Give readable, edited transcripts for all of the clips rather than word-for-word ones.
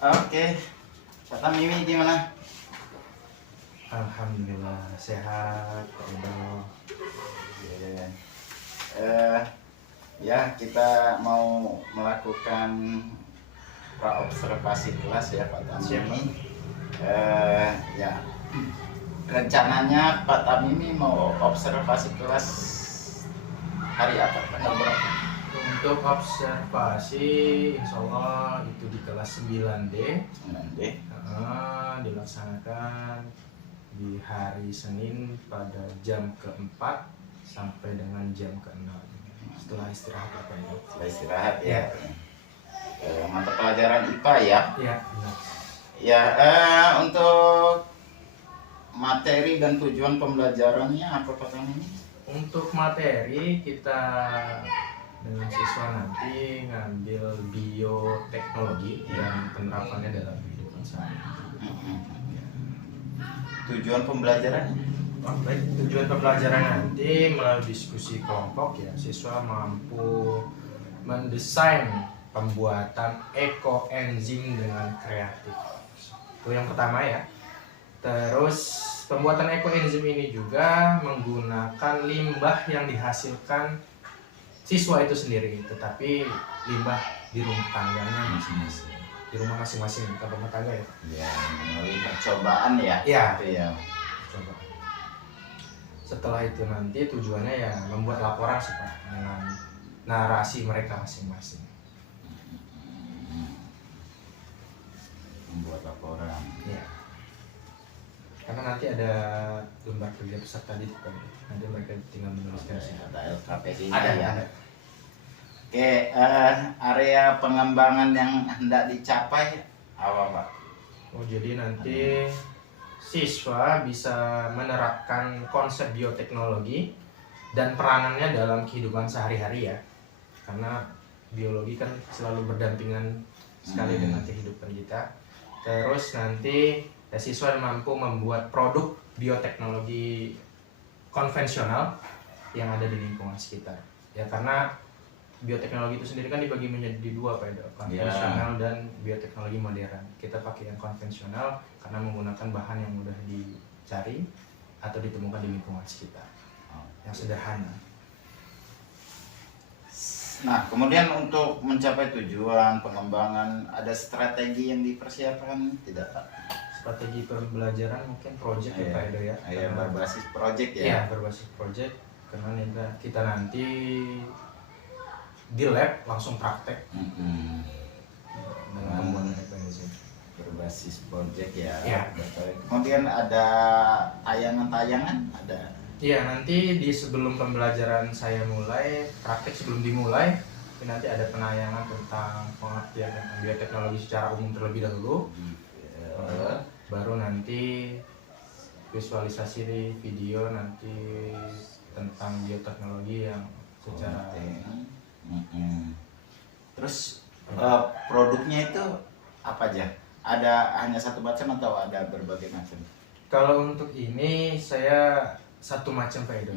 Oke, kata Mimi gimana? Alhamdulillah sehat, Pak Indo. Oke. Ya, kita mau melakukan praobservasi kelas ya Pak Tamimi. Ya, rencananya Pak Tamimi mau observasi kelas hari apa? Tanggal berapa? Untuk observasi, insya Allah itu di kelas 9D. 9D. Dilaksanakan di hari Senin pada jam ke-4 sampai dengan jam ke-6 setelah istirahat Pak Indo. Setelah istirahat ya. Mata pelajaran IPA ya. Iya, benar. Ya, untuk materi dan tujuan pembelajarannya apa Pak Tamimi? Untuk materi kita dengan siswa nanti ngambil bioteknologi dan penerapannya dalam kehidupan sehari-hari. Tujuan pembelajarannya? Baik, tujuan pembelajaran nanti melalui diskusi kelompok ya, siswa mampu mendesain pembuatan ekoenzim dengan kreatif. Itu yang pertama ya. Terus pembuatan ekoenzim ini juga menggunakan limbah yang dihasilkan siswa itu sendiri, tetapi limbah di rumah tangganya masing-masing. Di rumah masing-masing, bukan rumah tangga ya. Ya, melalui percobaan ya. Iya. Itu ya. Coba. Setelah itu nanti tujuannya ya membuat laporan sih Pak, dengan narasi mereka masing-masing. Membuat laporan. Ya. Karena nanti ada lembar kerja peserta didik kan. Nanti mereka tinggal menuliskan sih. Ada LKPD Ada ya. ada. Oke, area pengembangan yang hendak dicapai apa Pak? Oh, jadi nanti siswa bisa menerapkan konsep bioteknologi dan peranannya dalam kehidupan sehari-hari ya. Karena biologi kan selalu berdampingan sekali dengan kehidupan kita. Terus nanti ya, siswa mampu membuat produk bioteknologi konvensional yang ada di lingkungan sekitar. Ya karena bioteknologi itu sendiri kan dibagi menjadi dua Pak Edo, konvensional dan bioteknologi modern. Kita pakai yang konvensional karena menggunakan bahan yang mudah dicari atau ditemukan di lingkungan sekitar, yang sederhana. Nah, kemudian untuk mencapai tujuan pengembangan ada strategi yang dipersiapkan tidak Pak? Strategi pembelajaran mungkin project ya Pak Edo ya. Iya, berbasis project ya. Iya, berbasis project karena kita nanti di lab langsung praktek dalam pembuatan ekoenzim. Berbasis project ya. Iya. Kemudian ada tayangan-tayangan ada. Iya, nanti di sebelum pembelajaran saya mulai, praktek sebelum dimulai, nanti ada penayangan tentang pengertian tentang bioteknologi secara umum terlebih dahulu. Baru nanti visualisasi di video nanti tentang bioteknologi yang secara Terus produknya itu apa aja? Ada hanya satu macam atau ada berbagai macam? kalau untuk ini saya satu macam Pak Edo.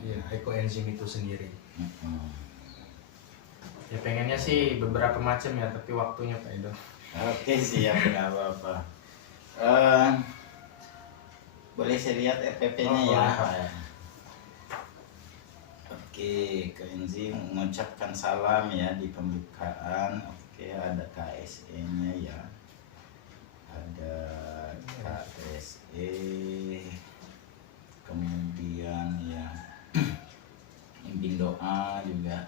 Ya, ekoenzim itu sendiri. Ya pengennya sih beberapa macam ya, tapi waktunya Pak Edo. Oke, siap, nggak apa-apa. Boleh saya lihat RPP-nya ya? Boleh. Oke, koenzim mengucapkan salam ya di pembukaan. Oke, ada KSE-nya ya. Ada KSE. Kemudian ya mimpin doa juga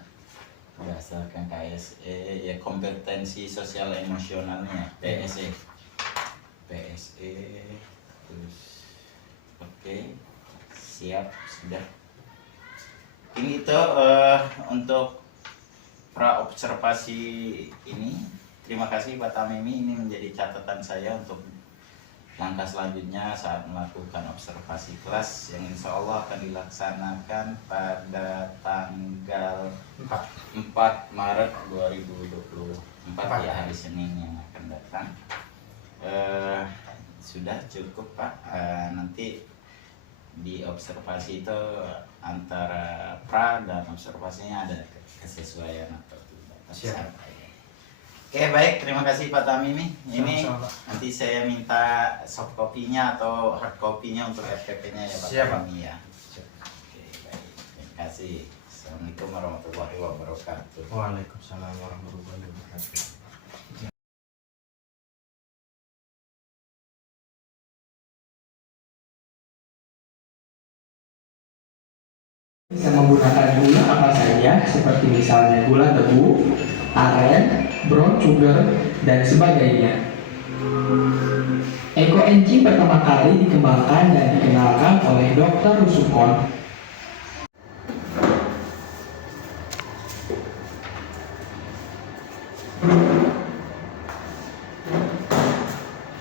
berdasarkan KSE ya, kompetensi sosial emosionalnya PSE. Terus oke, siap sudah. Ini itu untuk praobservasi ini. Terima kasih Pak Tamimi, ini menjadi catatan saya untuk langkah selanjutnya saat melakukan observasi kelas yang insya Allah akan dilaksanakan pada tanggal 4 Maret 2024 ya, hari Senin yang akan datang. Sudah cukup Pak, nanti di observasi itu antara pra dan observasinya ada kesesuaian atau tidak. Siap. Oke, baik, terima kasih Pak Tamimi. Ini Sama-sama, Pak. nanti saya minta soft copy-nya atau hard copy-nya untuk FTP-nya ya Pak Siap, Pak. Tamimi ya. Oke, baik. Terima kasih. Assalamualaikum warahmatullahi wabarakatuh. Waalaikumsalam warahmatullahi wabarakatuh. Bisa menggunakan gula apa saja seperti misalnya gula tebu, aren, brown sugar, dan sebagainya. EcoNG pertama kali dikembangkan dan dikenalkan oleh Dr. Rusukon.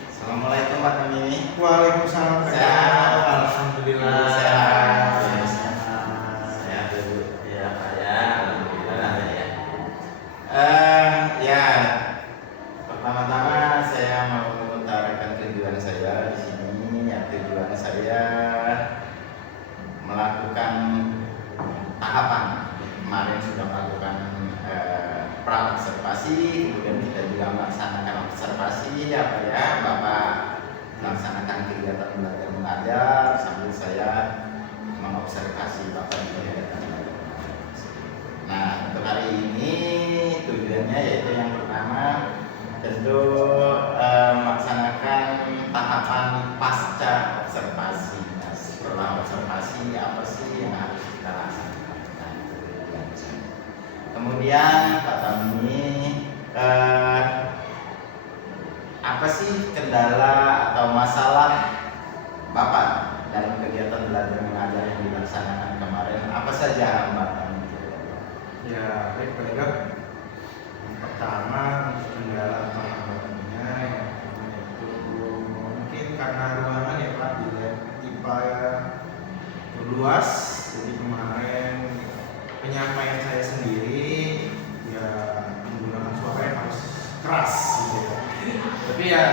Assalamualaikum Pak Tamimi. Waalaikumsalam. Sehat. Alhamdulillah. Sehat. Sehat dulu. Ya Pak ya. Alhamdulillah ya. Ya, pertama-tama saya mau mengutarakan tujuan saya di sini. Ya, tujuan saya melakukan tahapan. Kemarin sudah melakukan pra-observasi, kemudian kita juga melaksanakan observasi apa ya, Bapak melaksanakan kegiatan belajar mengajar sambil saya mengobservasi Bapak di kegiatan belajar mengajar. Nah, untuk hari ini tujuannya yaitu yang pertama tentu melaksanakan tahapan pasca observasi. Nah, setelah observasi apa sih yang harus kita laksanakan? Nah, itu tujuan saya. Kemudian Pak Tamimi, apa sih kendala atau masalah Bapak dalam kegiatan belajar mengajar yang dilaksanakan kemarin? Apa saja hambatan? Ya, baik Pak Ega. Yang pertama, kendala atau hambatannya yang pertama itu mungkin karena ruangan ya Pak, di IPA ya luas. Jadi kemarin penyampaian saya sendiri ya menggunakan suara yang harus keras gitu ya. Tapi ya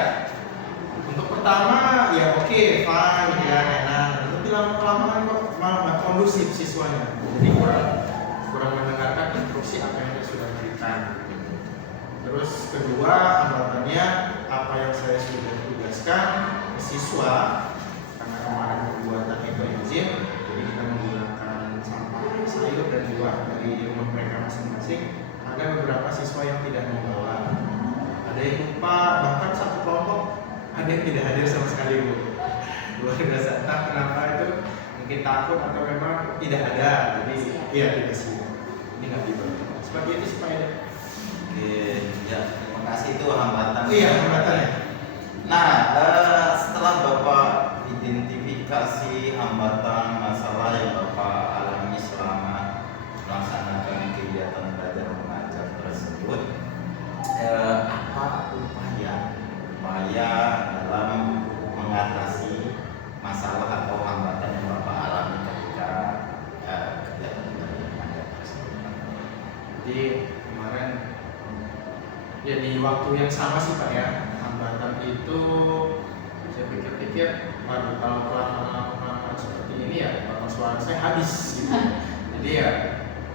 untuk pertama ya oke, fine ya enak. Tapi lama-kelamaan kok malah nggak kondusif siswanya. Jadi kurang mendengarkan instruksi apa yang saya sudah berikan. Terus kedua hambatannya apa yang saya sudah tugaskan ke siswa karena kemarin pembuatan ekoenzim, jadi kita menggunakan sampah sayur dan buah dari rumah mereka masing-masing. Ada beberapa siswa yang tidak membawa, ada yang lupa, bahkan satu kelompok ada yang tidak hadir sama sekali Bu. Luar biasa, entah kenapa itu mungkin takut atau memang tidak ada, jadi iya dikasih ini nggak dibantu seperti itu sih Pak Eda. Oke, ya terima kasih itu hambatan. Iya hambatannya. Nah, setelah Bapak identifikasi hambatan masalah yang Bapak alami selama melaksanakan kegiatan belajar mengajar tersebut, apa upaya dalam mengatasi masalah atau hambatan yang Bapak alami ketika kegiatan belajar mengajar tersebut? Jadi kemarin ya di waktu yang sama sih Pak ya, hambatan itu saya pikir-pikir waduh kalau kelamaan seperti ini ya bakal suara saya habis gitu. Jadi ya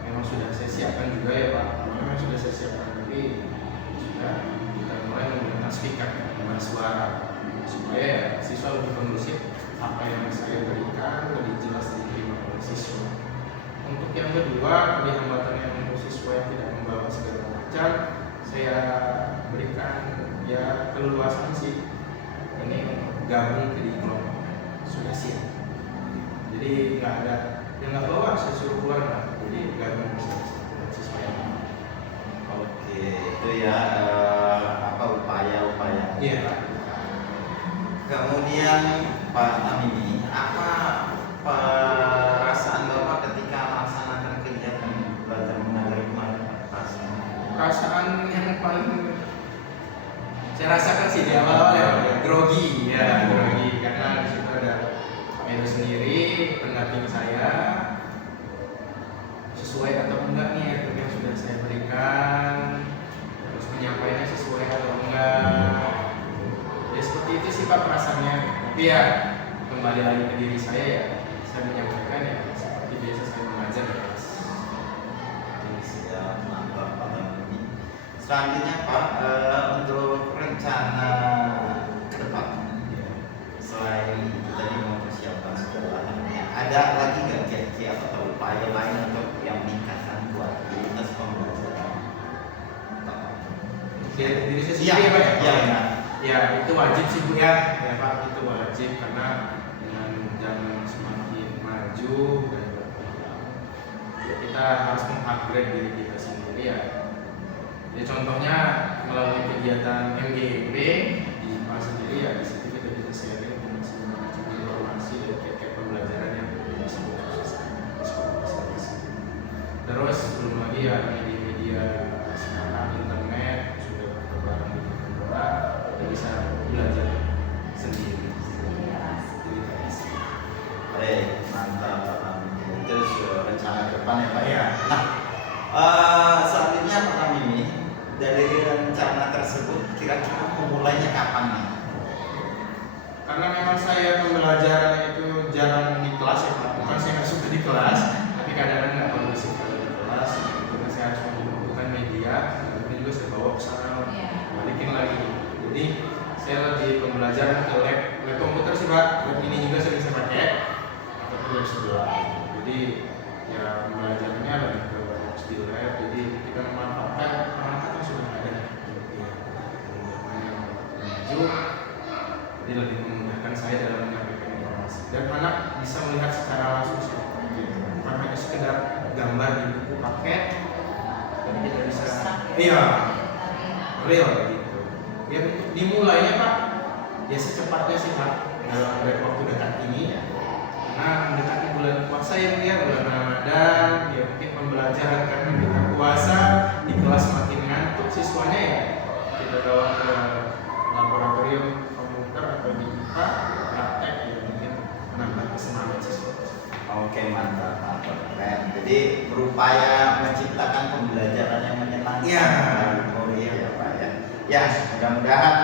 memang sudah saya siapkan juga ya Pak, memang sudah saya siapkan, tapi sudah kita mulai menggunakan speaker mengubah suara supaya ya, siswa lebih kondusif apa yang saya berikan lebih jelas diterima oleh siswa. Untuk yang kedua, di hambatan yang untuk siswa yang tidak membawa segala macam, saya berikan ya keleluasan sih. Ini gabung ke di kelompok sudah siap. Jadi nggak ada yang nggak bawa, saya suruh keluar nggak. Jadi gabung bersama siswa yang mau. Oke, itu ya apa upaya-upaya. Iya Pak. Kemudian Pak Tamimi, apa perasaan Bapak ketika melaksanakan kegiatan belajar mengajar kemarin? Perasaan yang paling saya rasakan sih di awal-awal ya grogi ya, grogi karena di situ ada Pak Edo sendiri pendamping saya, sesuai atau enggak nih yang sudah saya berikan, terus penyampaiannya sesuai atau enggak ya seperti itu sih Pak perasaannya. Tapi ya kembali lagi ke diri saya ya, saya menyampaikan ya seperti biasa saya mengajar ya. Siap, mantap Pak Tamimi. Selanjutnya Pak, untuk rencana ke depan, selain itu tadi mempersiapkan segalanya, ada lagi nggak kira-kira atau upaya lain untuk yang meningkatkan kualitas pembelajaran? Diri saya Iya, sendiri Pak ya? iya, iya. Ya itu wajib sih Bu ya Pak, itu wajib karena dengan zaman semakin maju dan berkembang, ya kita harus mengupgrade diri kita sendiri ya. Ya contohnya melalui kegiatan MGIP di IPA sendiri ya, di situ kita bisa sharing dengan segala macam informasi dan kiat-kiat pembelajaran yang bisa diakses di sekolah di sini. Terus belum lagi ya media-media sekarang, internet sudah berkembang di mana kita bisa belajar sendiri. Baik, mantap Pak Amin. Itu rencana ke depan ya Pak ya. Nah, selanjutnya Pak Amin ini dari rencana tersebut kira-kira memulainya kapan nih? Karena memang saya pembelajaran itu jarang di kelas ya Pak, bukan saya nggak suka di kelas, tapi kadang-kadang nggak kondusif kalau di kelas, karena saya harus membutuhkan media, dan juga saya bawa ke sana, balikin lagi. Jadi saya lebih pembelajaran ke lab komputer sih Pak, lab ini juga saya bisa pakai, ataupun lab sebelah. Jadi ya pembelajarannya lebih ke skill lab, jadi kita memanfaatkan perangkat yang sudah ada. Maju, jadi lebih memudahkan saya dalam menyampaikan informasi dan anak bisa melihat secara langsung sih, bukan hanya sekedar gambar di buku paket, tapi kita bisa real gitu. Ya untuk dimulainya Pak, ya secepatnya sih Pak, dalam waktu dekat ini ya, karena mendekati bulan puasa ya bulan Ramadan, ya mungkin pembelajaran karena kita puasa di kelas makin ngantuk siswanya ya, kita bawa ke laboratorium komputer atau di IPA praktek ya mungkin menambah kesemangat siswa. Oke, mantap, mantap, keren. Jadi berupaya menciptakan pembelajaran yang menyenangkan. Iya. Oh iya ya Pak ya. Ya, mudah-mudahan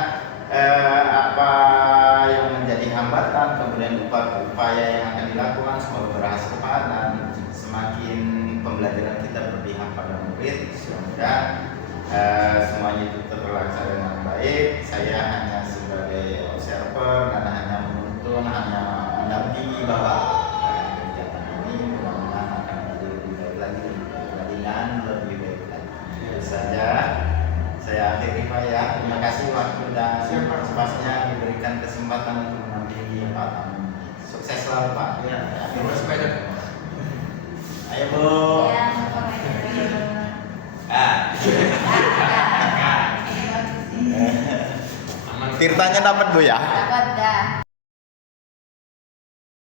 apa yang menjadi hambatan, kemudian upaya yang akan dilakukan semoga berhasil Pak, dan semakin pembelajaran kita berpihak pada murid, semoga semuanya itu terlaksana dengan baik. Saya hanya sebagai observer dan hanya menuntun, hanya mendampingi bahwa kegiatan ini mudah-mudahan akan menjadi lebih baik lagi dan lebih baik lagi. Itu saja saya akhiri Pak ya. Terima kasih waktu dan spasinya diberikan kesempatan untuk mendampingi Pak Amin. Sukses selalu Pak. Ya, terima kasih. Ayo Bu. Tirtanya dapat Bu ya? Dapat dah.